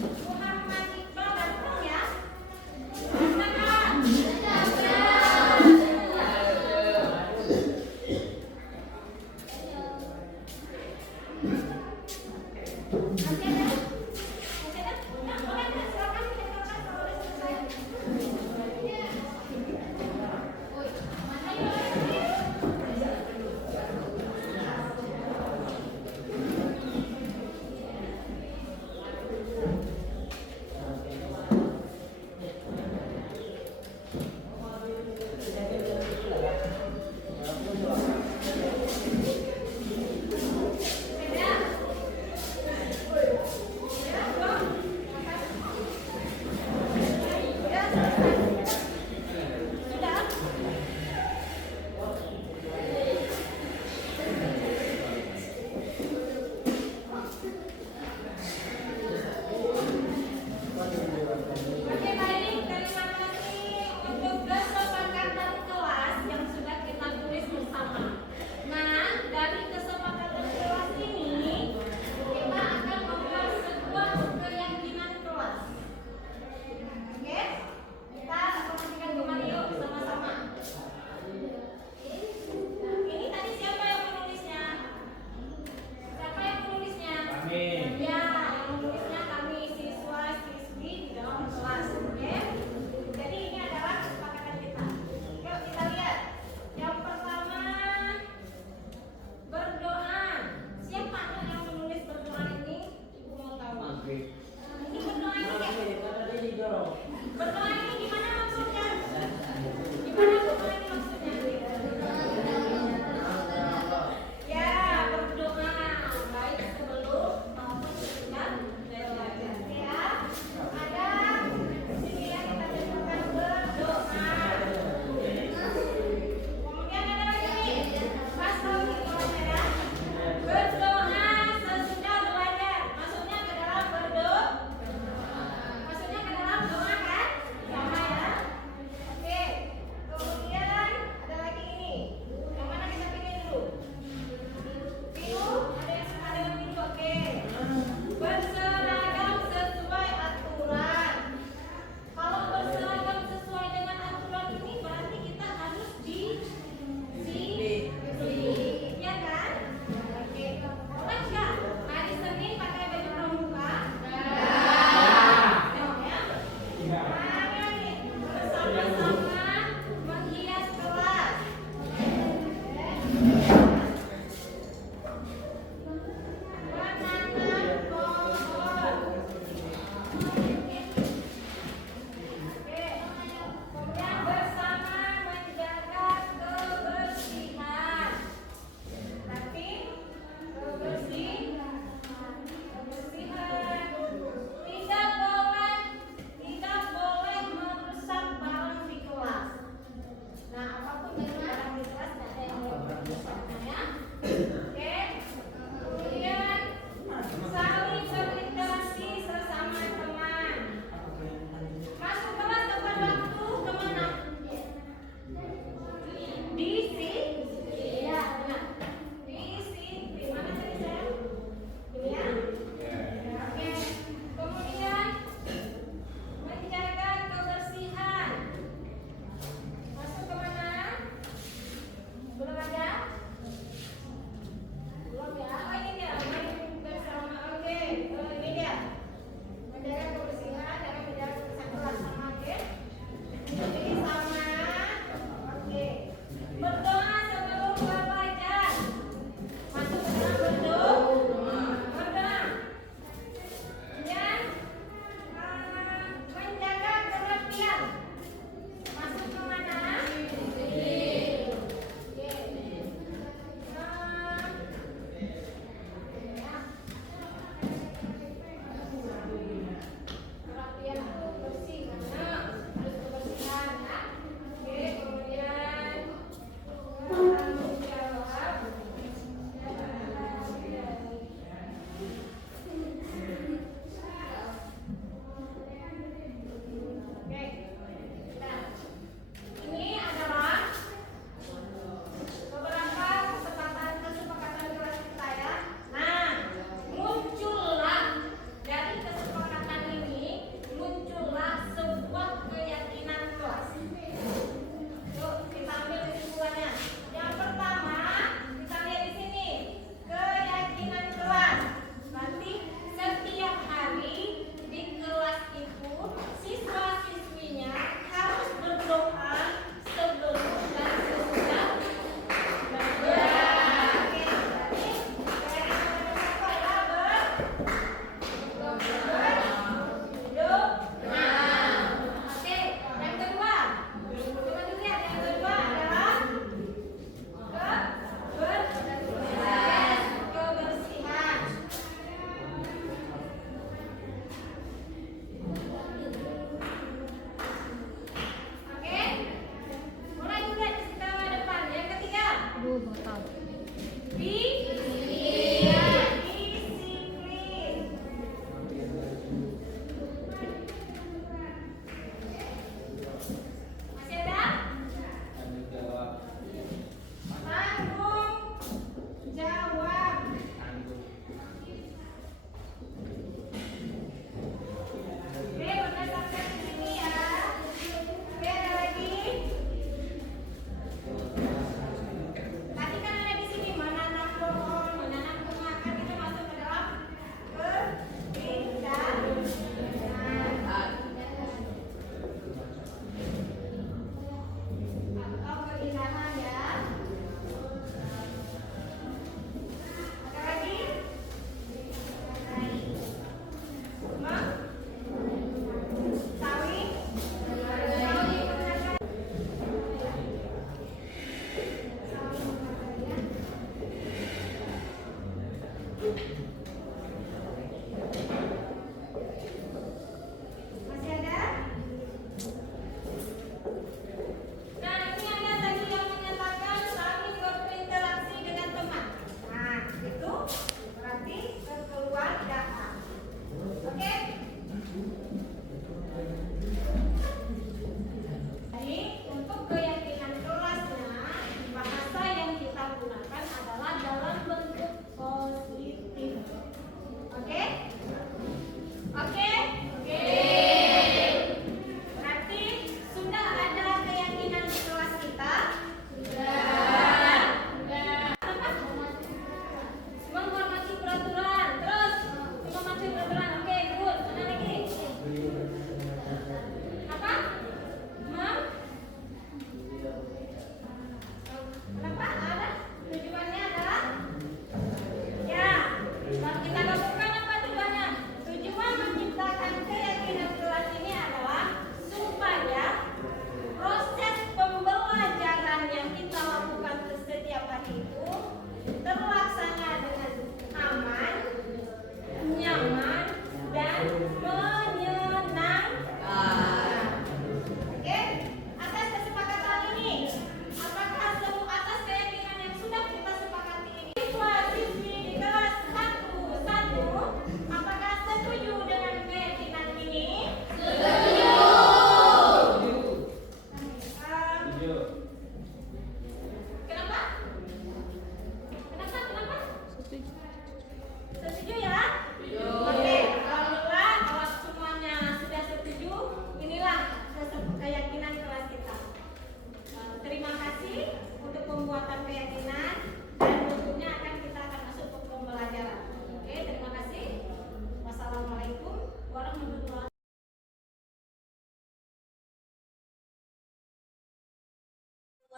Muhammad Iqbal datang ya. Datang, Kak.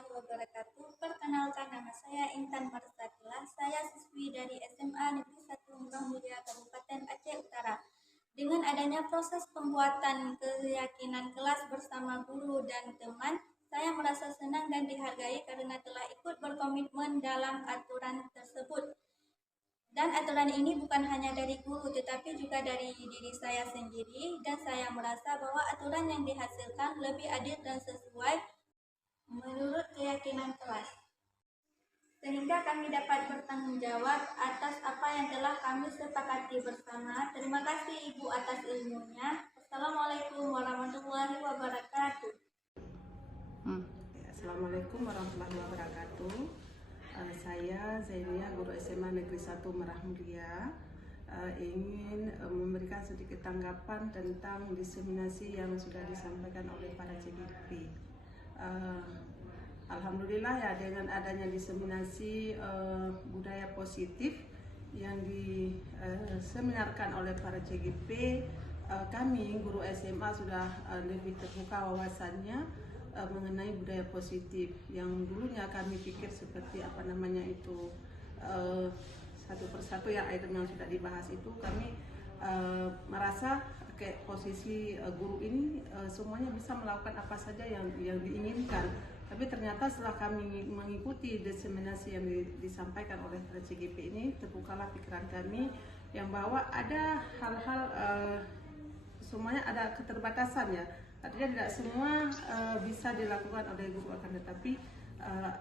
warahmatullahi wabarakatuh. Perkenalkan, nama saya Intan Marsatila. Saya siswi dari SMA Negeri 1 Murah Mulia Kabupaten Aceh Utara. Dengan adanya proses pembuatan keyakinan kelas bersama guru dan teman, saya merasa senang dan dihargai karena telah ikut berkomitmen dalam aturan tersebut. Dan aturan ini bukan hanya dari guru, tetapi juga dari diri saya sendiri, dan saya merasa bahwa aturan yang dihasilkan lebih adil dan sesuai menurut keyakinan kelas. Sehingga kami dapat bertanggung jawab atas apa yang telah kami sepakati bersama. Terima kasih Ibu atas ilmunya. Assalamualaikum warahmatullahi wabarakatuh. Assalamualaikum warahmatullahi wabarakatuh. Saya Zainia, guru SMA Negeri 1 Merah Mulia, ingin memberikan sedikit tanggapan tentang diseminasi yang sudah disampaikan oleh para CGP. Alhamdulillah ya, dengan adanya diseminasi budaya positif yang diseminarkan oleh para CGP, kami guru SMA sudah lebih terbuka wawasannya mengenai budaya positif yang dulunya kami pikir seperti satu persatu ya item yang sudah dibahas itu kami merasa kayak posisi guru ini semuanya bisa melakukan apa saja yang diinginkan, tapi ternyata setelah kami mengikuti diseminasi yang disampaikan oleh CGP ini, terbukalah pikiran kami yang bahwa ada hal-hal semuanya ada keterbatasan ya. Artinya tidak semua bisa dilakukan oleh guru, akan tetapi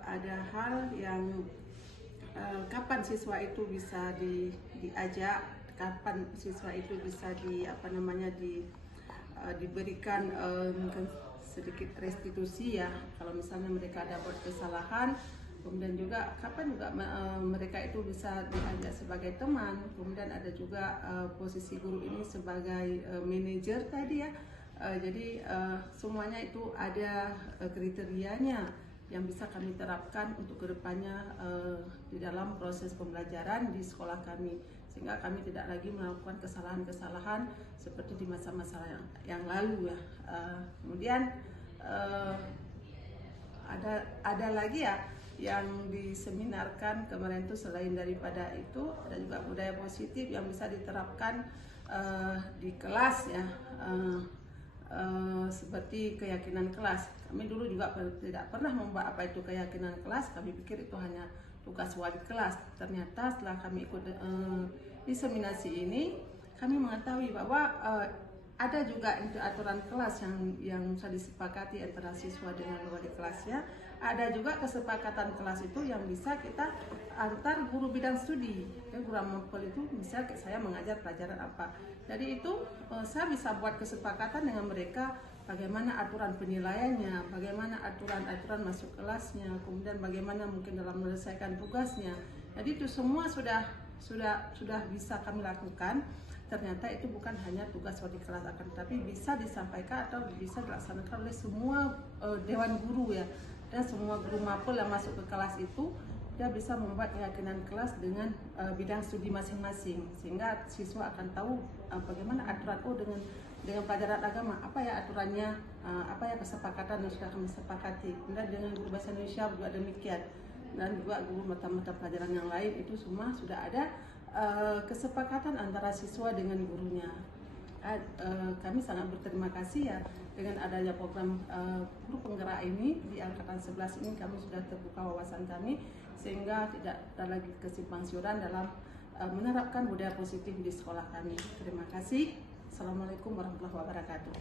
ada hal yang kapan siswa itu bisa diajak, kapan siswa itu bisa diberikan sedikit restitusi ya, kalau misalnya mereka ada buat kesalahan, kemudian juga kapan juga mereka itu bisa diajak sebagai teman, kemudian ada juga posisi guru ini sebagai manajer tadi ya. Jadi semuanya itu ada kriterianya yang bisa kami terapkan untuk kedepannya di dalam proses pembelajaran di sekolah kami, sehingga kami tidak lagi melakukan kesalahan-kesalahan seperti di masa-masa yang lalu ya. Kemudian ada lagi ya yang diseminarkan kemarin itu, selain daripada itu ada juga budaya positif yang bisa diterapkan di kelas ya. Seperti keyakinan kelas. Kami dulu juga tidak pernah membuat apa itu keyakinan kelas, kami pikir itu hanya tugas wali kelas. Ternyata setelah kami ikut diseminasi ini, kami mengetahui bahwa ada juga aturan kelas yang sudah disepakati antara siswa dengan wali kelasnya. Ada juga kesepakatan kelas itu yang bisa kita antar guru bidang studi. Guru Mampel itu misalnya saya mengajar pelajaran apa. Jadi itu saya bisa buat kesepakatan dengan mereka bagaimana aturan penilaiannya, bagaimana aturan masuk kelasnya, kemudian bagaimana mungkin dalam menyelesaikan tugasnya. Jadi itu semua sudah bisa kami lakukan. Ternyata itu bukan hanya tugas wali kelas, akan tetapi bisa disampaikan atau bisa dilaksanakan oleh semua dewan guru ya, dan semua guru mapel yang masuk ke kelas itu dia bisa membuat keyakinan kelas dengan bidang studi masing-masing, sehingga siswa akan tahu bagaimana aturan dengan pelajaran agama, apa ya aturannya, apa ya kesepakatan yang sudah kami sepakati. Kemudian dengan guru bahasa Indonesia juga demikian, dan juga guru mata-mata pelajaran yang lain itu semua sudah ada kesepakatan antara siswa dengan gurunya. Kami sangat berterima kasih ya dengan adanya program guru penggerak ini di angkatan 11 ini. Kami sudah terbuka wawasan kami sehingga tidak ada lagi kesimpang siuran dalam menerapkan budaya positif di sekolah kami. Terima kasih. Assalamualaikum warahmatullahi wabarakatuh.